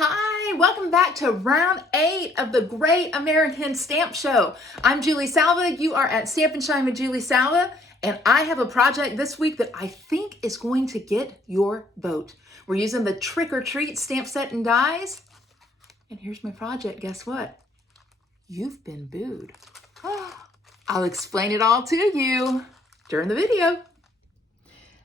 Hi, welcome back to round 8 of the Great American Stamp Show. I'm Julie Salva. You are at Stampin' Shine with Julie Salva, and I have a project this week that I think is going to get your vote. We're using the Trick or Treat stamp set and dies. And here's my project. Guess what? You've been booed. I'll explain it all to you during the video.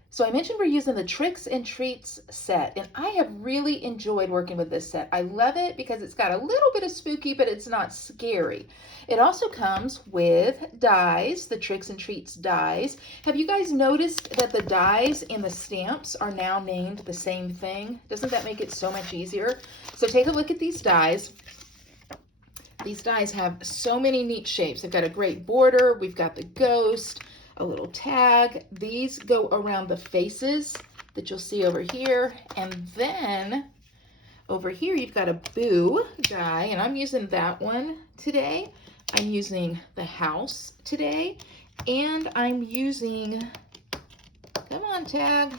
So I mentioned we're using the Tricks and Treats set, and I have really enjoyed working with this set. I love it because it's got a little bit of spooky, but it's not scary. It also comes with dies, the Tricks and Treats dies. Have you guys noticed that the dies and the stamps are now named the same thing? Doesn't that make it so much easier? So take a look at these dies. These dies have so many neat shapes. They've got a great border. We've got the ghost, a little tag. These go around the faces that you'll see over here. And then over here, you've got a boo die, and I'm using that one today. I'm using the house today, and I'm using, come on, tag,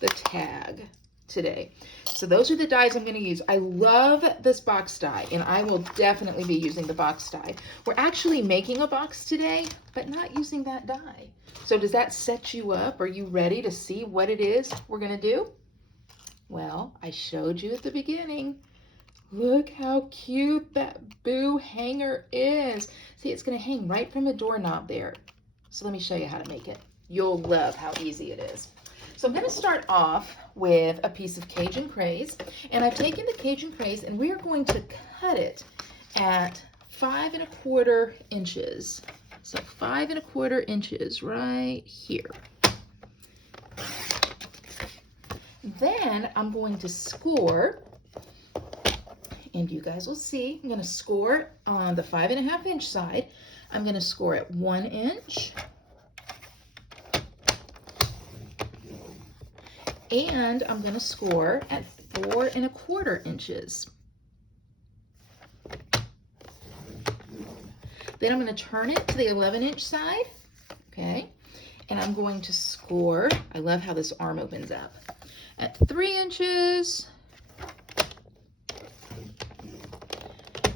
the tag today. So those are the dies I'm going to use. I love this box die, and I will definitely be using the box die. We're actually making a box today, but not using that die. So does that set you up? Are you ready to see what it is we're going to do? Well, I showed you at the beginning. Look how cute that boo hanger is. See, it's going to hang right from the doorknob there. So let me show you how to make it. You'll love how easy it is. So I'm going to start off with a piece of Cajun Craze, and I've taken the Cajun Craze and we are going to cut it at 5 1/4 inches. So 5 1/4 inches right here. Then I'm going to score, and you guys will see, I'm going to score on the 5 1/2 inch side. I'm going to score at 1 inch. And I'm going to score at 4 1/4 inches. Then I'm going to turn it to the 11 inch side, okay? And I'm going to score, I love how this arm opens up, at 3 inches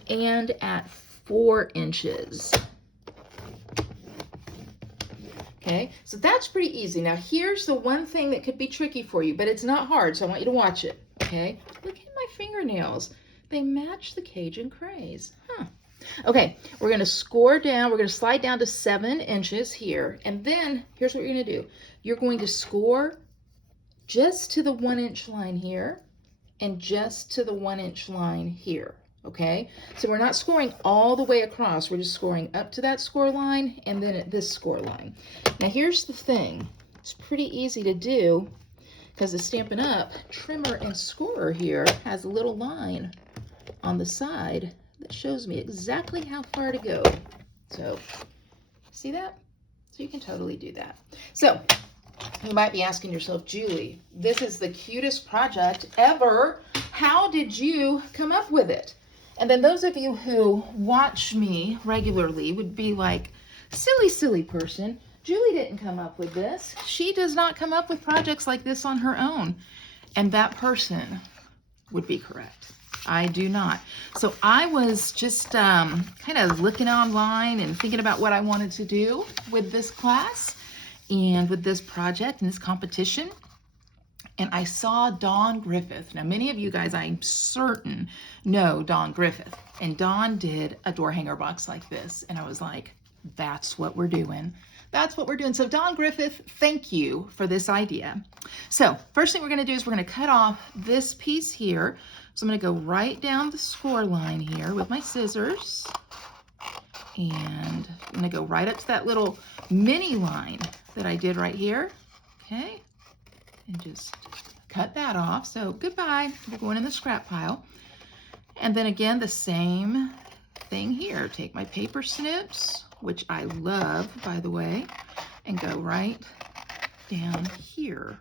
and at 4 inches. Okay, so that's pretty easy. Now here's the one thing that could be tricky for you, but it's not hard, so I want you to watch it, okay? Look at my fingernails. They match the Cajun Craze. Okay, we're going to score down. We're going to slide down to 7 inches here, and then here's what you're going to do. You're going to score just to the 1 inch line here and just to the 1 inch line here. Okay, so we're not scoring all the way across. We're just scoring up to that score line and then at this score line. Now here's the thing. It's pretty easy to do because the Stampin' Up trimmer and scorer here has a little line on the side that shows me exactly how far to go. So see that? So you can totally do that. So you might be asking yourself, Julie, this is the cutest project ever. How did you come up with it? And then those of you who watch me regularly would be like, silly, silly person. Julie didn't come up with this. She does not come up with projects like this on her own. And that person would be correct. I do not. So I was just kind of looking online and thinking about what I wanted to do with this class and with this project and this competition. And I saw Dawn Griffith. Now, many of you guys, I'm certain, know Dawn Griffith. And Dawn did a door hanger box like this. And I was like, that's what we're doing. That's what we're doing. So Dawn Griffith, thank you for this idea. So first thing we're going to do is we're going to cut off this piece here. So I'm going to go right down the score line here with my scissors. And I'm going to go right up to that little mini line that I did right here. Okay. And just cut that off. So goodbye, we're going in the scrap pile. And then again, the same thing here. Take my paper snips, which I love, by the way, and go right down here.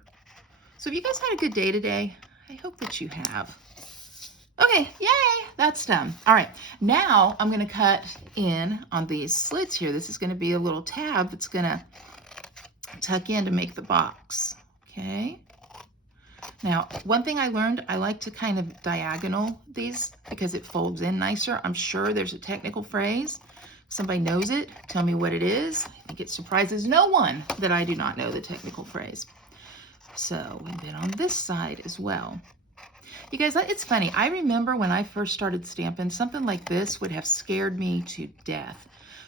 So have you guys had a good day today? I hope that you have. Okay, yay, that's done. All right, now I'm gonna cut in on these slits here. This is gonna be a little tab that's gonna tuck in to make the box. Okay, Now, one thing I learned, I like to kind of diagonal these because it folds in nicer. I'm sure there's a technical phrase. Somebody knows it, tell me what it is. I think it surprises no one that I do not know the technical phrase. So, and then on this side as well. You guys, it's funny. I remember when I first started stamping, something like this would have scared me to death.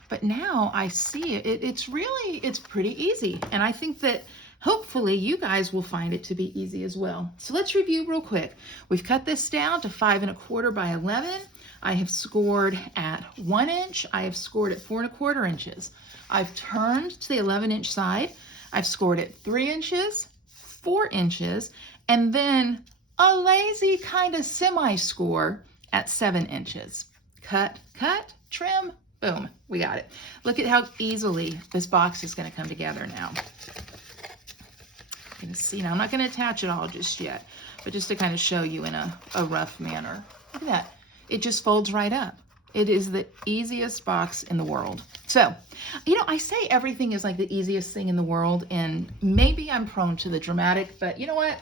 But now I see it. It's pretty easy. And I think that hopefully you guys will find it to be easy as well. So let's review real quick. We've cut this down to 5 1/4 by 11. I have scored at 1 inch. I have scored at 4 1/4 inches. I've turned to the 11-inch side. I've scored at 3 inches, 4 inches, and then a lazy kind of semi-score at 7 inches. Cut, cut, trim, boom, we got it. Look at how easily this box is going to come together now. You can see now, I'm not going to attach it all just yet, but just to kind of show you in a rough manner. Look at that. It just folds right up. It is the easiest box in the world. So, you know, I say everything is like the easiest thing in the world, and maybe I'm prone to the dramatic, but you know what?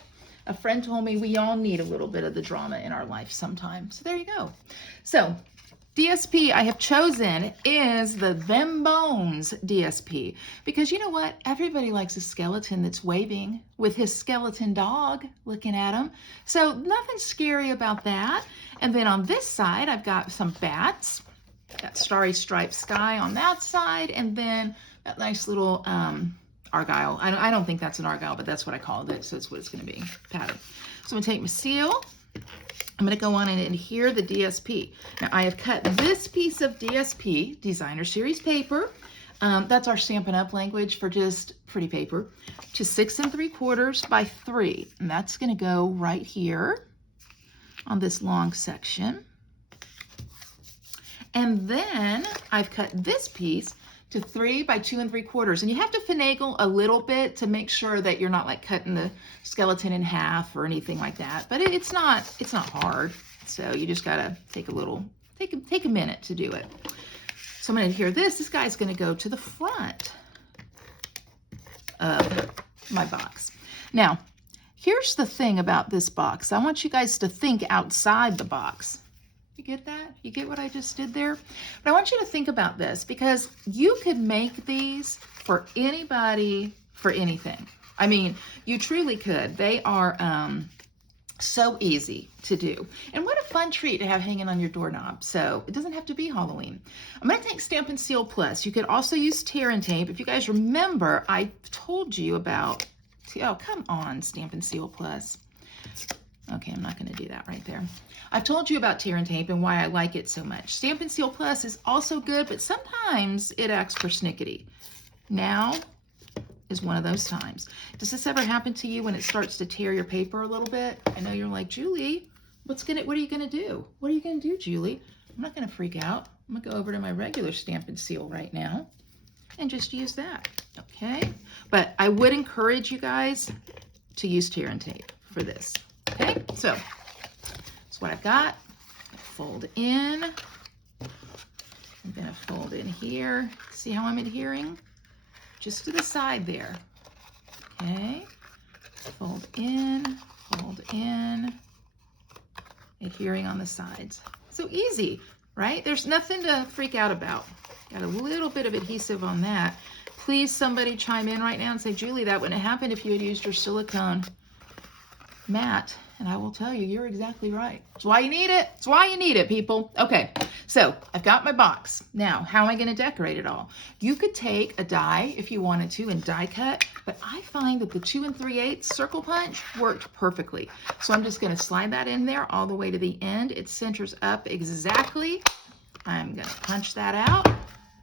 A friend told me we all need a little bit of the drama in our life sometimes. So there you go. So DSP I have chosen is the Them Bones DSP because you know what? Everybody likes a skeleton that's waving with his skeleton dog looking at him. So nothing scary about that. And then on this side, I've got some bats. Got starry striped sky on that side, and then that nice little Argyle. I don't think that's an Argyle, but that's what I called it, so that's what it's going to be, pattern. So I'm going to take my seal. I'm going to go on and adhere the DSP. Now, I have cut this piece of DSP, Designer Series paper, that's our Stampin' Up language for just pretty paper, to 6 3/4 by 3. And that's going to go right here on this long section. And then I've cut this piece to 3 by 2 3/4. And you have to finagle a little bit to make sure that you're not like cutting the skeleton in half or anything like that. But it's not hard. So you just gotta take a minute to do it. So I'm gonna adhere this. This guy's gonna go to the front of my box. Now, here's the thing about this box. I want you guys to think outside the box. You get that? You get what I just did there? But I want you to think about this because you could make these for anybody, for anything. I mean, you truly could. They are so easy to do. And what a fun treat to have hanging on your doorknob. So it doesn't have to be Halloween. I'm going to take Stampin' Seal Plus. You could also use tear and tape. If you guys remember, I told you about, oh, come on, Stampin' Seal Plus. Okay, I'm not going to do that right there. I've told you about tear and tape and why I like it so much. Stampin' Seal Plus is also good, but sometimes it acts persnickety. Now is one of those times. Does this ever happen to you when it starts to tear your paper a little bit? I know you're like, Julie, what are you going to do? What are you going to do, Julie? I'm not going to freak out. I'm going to go over to my regular Stampin' Seal right now and just use that, okay? But I would encourage you guys to use tear and tape for this. Okay, so that's what I've got. Fold in. I'm going to fold in here. See how I'm adhering? Just to the side there. Okay, fold in, adhering on the sides. So easy, right? There's nothing to freak out about. Got a little bit of adhesive on that. Please, somebody chime in right now and say, Julie, that wouldn't have happened if you had used your silicone mat. And I will tell you, you're exactly right. That's why you need it. That's why you need it, people. Okay, so I've got my box. Now, how am I going to decorate it all? You could take a die if you wanted to and die cut, but I find that the 2 3/8 circle punch worked perfectly. So I'm just going to slide that in there all the way to the end. It centers up exactly. I'm going to punch that out.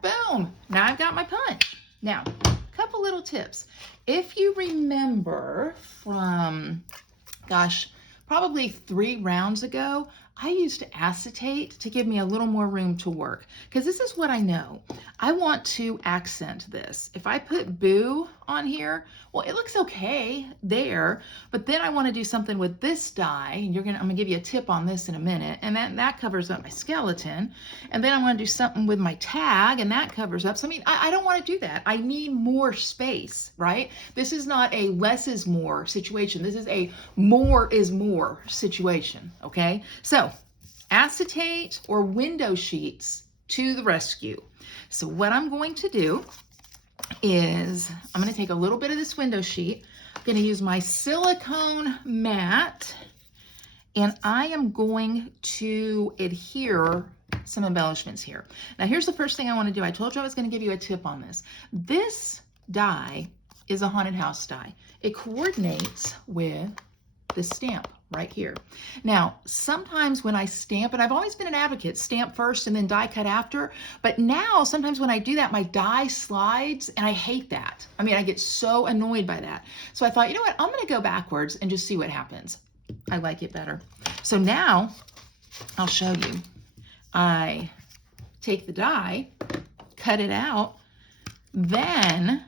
Boom. Now I've got my punch. Now, a couple little tips. If you remember from, gosh, probably 3 rounds ago, I used acetate to give me a little more room to work, because this is what I know. I want to accent this. If I put Boo on here, well, it looks okay there, but then I want to do something with this die, and I'm gonna give you a tip on this in a minute, and that covers up my skeleton, and then I want to do something with my tag, and that covers up. So I mean, I don't want to do that. I need more space, right? This is not a less is more situation. This is a more is more situation, okay? So acetate or window sheets to the rescue. So what I'm going to do is I'm going to take a little bit of this window sheet. I'm going to use my silicone mat, and I am going to adhere some embellishments here. Now here's the first thing I want to do. I told you I was going to give you a tip on this. This die is a haunted house die. It coordinates with the stamp right here. Now, sometimes when I stamp, and I've always been an advocate, stamp first and then die cut after, but now sometimes when I do that, my die slides, and I hate that. I mean, I get so annoyed by that. So I thought, you know what, I'm gonna go backwards and just see what happens. I like it better. So now, I'll show you. I take the die, cut it out, then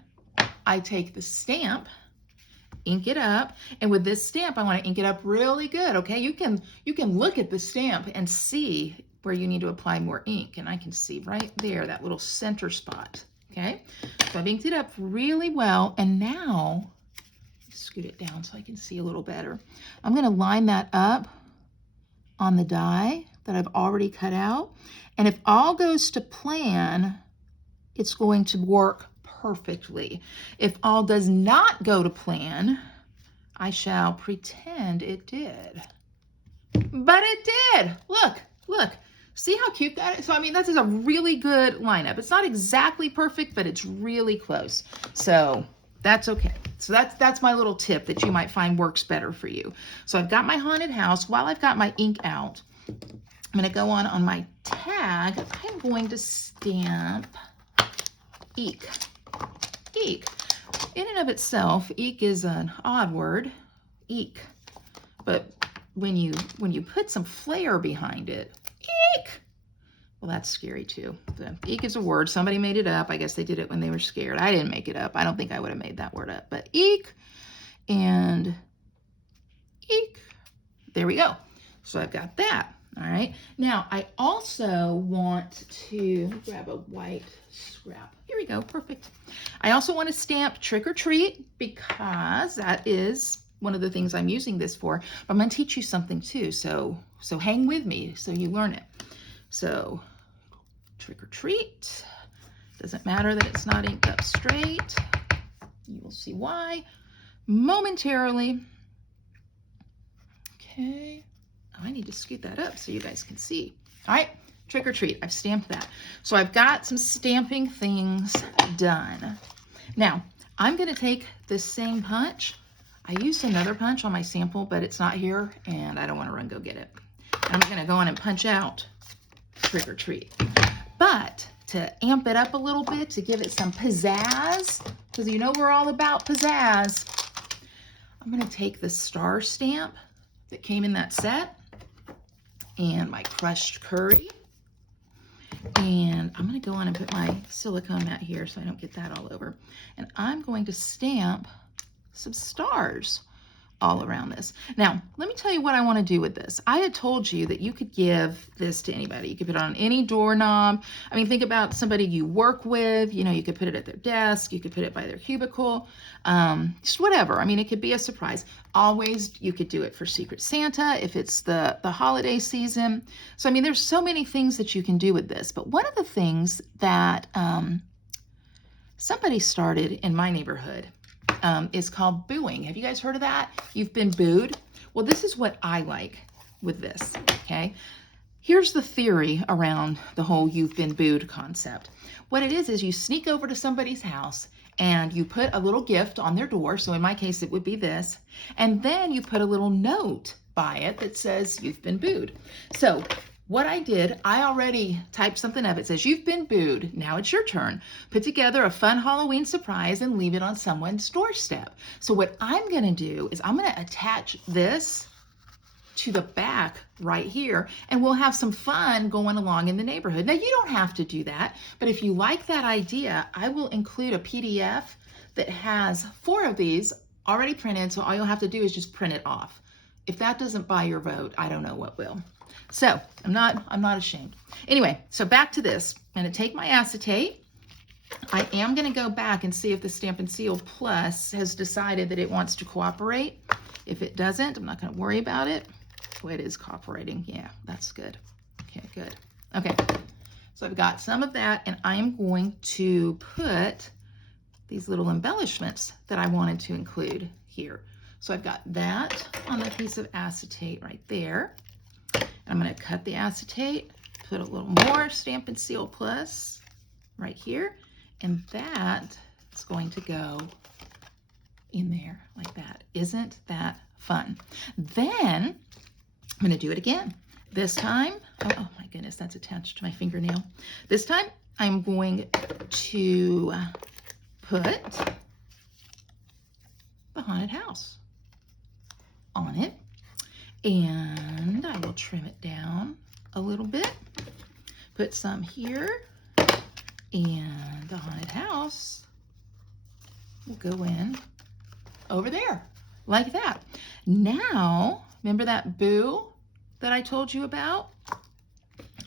I take the stamp, ink it up, and with this stamp I want to ink it up really good. Okay, you can look at the stamp and see where you need to apply more ink, and I can see right there that little center spot. Okay, so I've inked it up really well, and now scoot it down so I can see a little better. I'm going to line that up on the die that I've already cut out, and if all goes to plan, it's going to work perfectly. If all does not go to plan, I shall pretend it did. But it did. Look, look. See how cute that is? So, I mean, this is a really good lineup. It's not exactly perfect, but it's really close. So that's okay. So that's my little tip that you might find works better for you. So I've got my haunted house. While I've got my ink out, I'm going to go on my tag. I'm going to stamp eek. Eek. In and of itself, eek is an odd word, eek. But when you put some flair behind it, eek, well, that's scary too. So, eek is a word. Somebody made it up. I guess they did it when they were scared. I didn't make it up. I don't think I would have made that word up. But eek and eek. There we go. So I've got that. All right. Now, I also want to grab a white scrap. Here we go. Perfect. I also want to stamp Trick or Treat, because that is one of the things I'm using this for. But I'm going to teach you something too. So hang with me so you learn it. So Trick or Treat. Doesn't matter that it's not inked up straight. You will see why momentarily. Okay. I need to scoot that up so you guys can see. All right, Trick or Treat. I've stamped that. So I've got some stamping things done. Now, I'm going to take this same punch. I used another punch on my sample, but it's not here, and I don't want to run go get it. I'm going to go on and punch out Trick or Treat. But to amp it up a little bit, to give it some pizzazz, because you know we're all about pizzazz, I'm going to take the star stamp that came in that set, and my crushed curry, and I'm going to go on and put my silicone mat here so I don't get that all over, and I'm going to stamp some stars all around this. Now, let me tell you what I want to do with this. I had told you that you could give this to anybody. You could put it on any doorknob. I mean, think about somebody you work with. You know, you could put it at their desk. You could put it by their cubicle. Just whatever. I mean, it could be a surprise. Always, you could do it for Secret Santa if it's the holiday season. So, I mean, there's so many things that you can do with this. But one of the things that somebody started in my neighborhood is called booing. Have you guys heard of that? You've been booed? Well, this is what I like with this, okay? Here's the theory around the whole you've been booed concept. What it is you sneak over to somebody's house and you put a little gift on their door. So in my case, it would be this. And then you put a little note by it that says you've been booed. So what I did, I already typed something up. It says, you've been booed. Now it's your turn. Put together a fun Halloween surprise and leave it on someone's doorstep. So what I'm going to do is I'm going to attach this to the back right here, and we'll have some fun going along in the neighborhood. Now, you don't have to do that, but if you like that idea, I will include a PDF that has 4 of these already printed, so all you'll have to do is just print it off. If that doesn't buy your vote, I don't know what will. So I'm not ashamed. Anyway, so back to this. I'm going to take my acetate. I am going to go back and see if the Stampin' Seal Plus has decided that it wants to cooperate. If it doesn't, I'm not going to worry about it. Oh, it is cooperating. Yeah, that's good. Okay, good. Okay, so I've got some of that, and I am going to put these little embellishments that I wanted to include here. So I've got that on the piece of acetate right there. I'm going to cut the acetate, put a little more Stampin' Seal Plus right here, and that is going to go in there like that. Isn't that fun? Then I'm going to do it again. This time, oh my goodness, that's attached to my fingernail. This time I'm going to put the haunted house on it, and I will trim it down a little bit, put some here, and the haunted house will go in over there like that. Now, remember that boo that I told you about?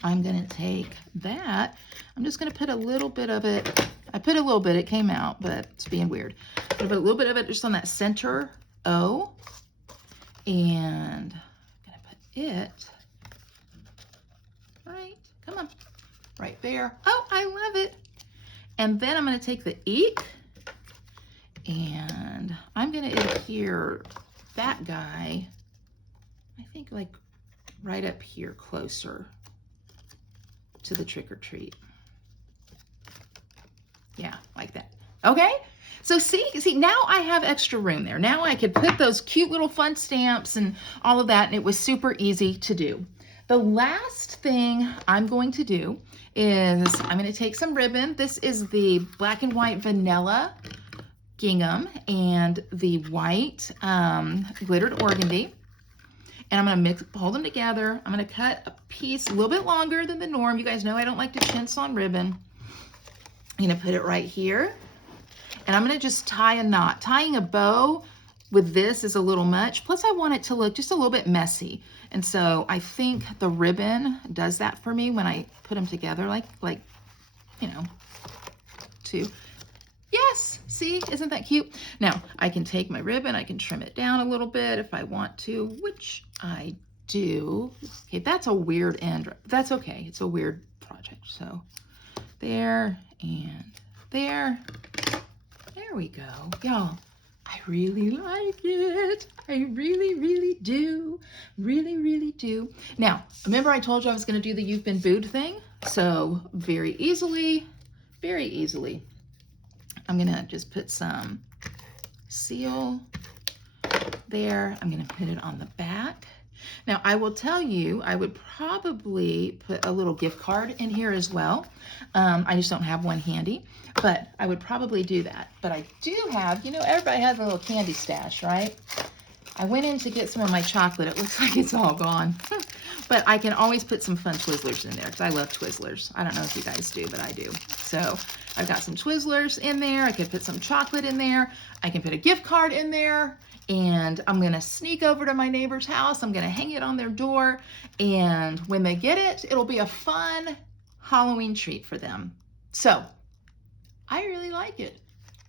I'm going to take that. I'm just going to put a little bit of it. I put a little bit, it came out, but it's being weird. I'm going to put a little bit of it just on that center O, and I'm going to put it right, come on, right there. Oh, I love it. And then I'm going to take the ink, and I'm going to adhere that guy, I think like right up here closer to the trick or treat. Yeah, like that. Okay, so see, now I have extra room there. Now I could put those cute little fun stamps and all of that, and it was super easy to do. The last thing I'm going to do is I'm going to take some ribbon. This is the black and white vanilla gingham and the white glittered organdy. And I'm going to hold them together. I'm going to cut a piece a little bit longer than the norm. You guys know I don't like to chintz on ribbon. I'm going to put it right here. And I'm going to just tie a knot. Tying a bow with this is a little much. Plus I want it to look just a little bit messy. And so I think the ribbon does that for me when I put them together like you know, two. Yes, see, isn't that cute? Now, I can take my ribbon, I can trim it down a little bit if I want to, which I do. Okay, that's a weird end. That's okay, it's a weird project. So there and there. There we go. Y'all, I really like it. I really, really do. Really, really do. Now, remember I told you I was going to do the You've Been Booed thing? So very easily, I'm going to just put some seal there. I'm going to put it on the back. Now, I will tell you, I would probably put a little gift card in here as well. I just don't have one handy, but I would probably do that. But I do have, you know, everybody has a little candy stash, right? I went in to get some of my chocolate. It looks like it's all gone. But I can always put some fun Twizzlers in there because I love Twizzlers. I don't know if you guys do, but I do. So I've got some Twizzlers in there. I could put some chocolate in there. I can put a gift card in there. And I'm going to sneak over to my neighbor's house. I'm going to hang it on their door. And when they get it, it'll be a fun Halloween treat for them. So I really like it.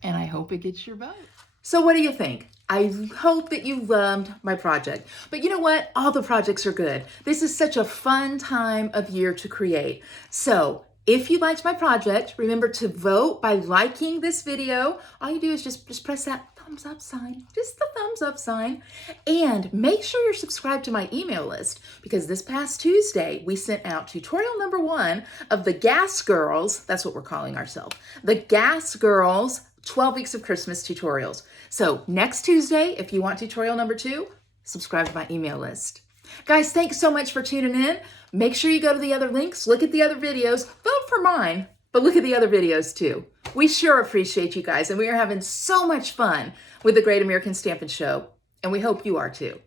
And I hope it gets your vote. So what do you think? I hope that you loved my project. But you know what? All the projects are good. This is such a fun time of year to create. So if you liked my project, remember to vote by liking this video. All you do is just press that thumbs up sign, just the thumbs up sign. And make sure you're subscribed to my email list because this past Tuesday, we sent out tutorial number 1 of the Gas Girls, that's what we're calling ourselves, the Gas Girls 12 Weeks of Christmas tutorials. So next Tuesday, if you want tutorial number 2, subscribe to my email list. Guys, thanks so much for tuning in. Make sure you go to the other links, look at the other videos, vote for mine, but look at the other videos too. We sure appreciate you guys, and we are having so much fun with the Great American Stampin' Show, and we hope you are too.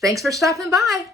Thanks for stopping by.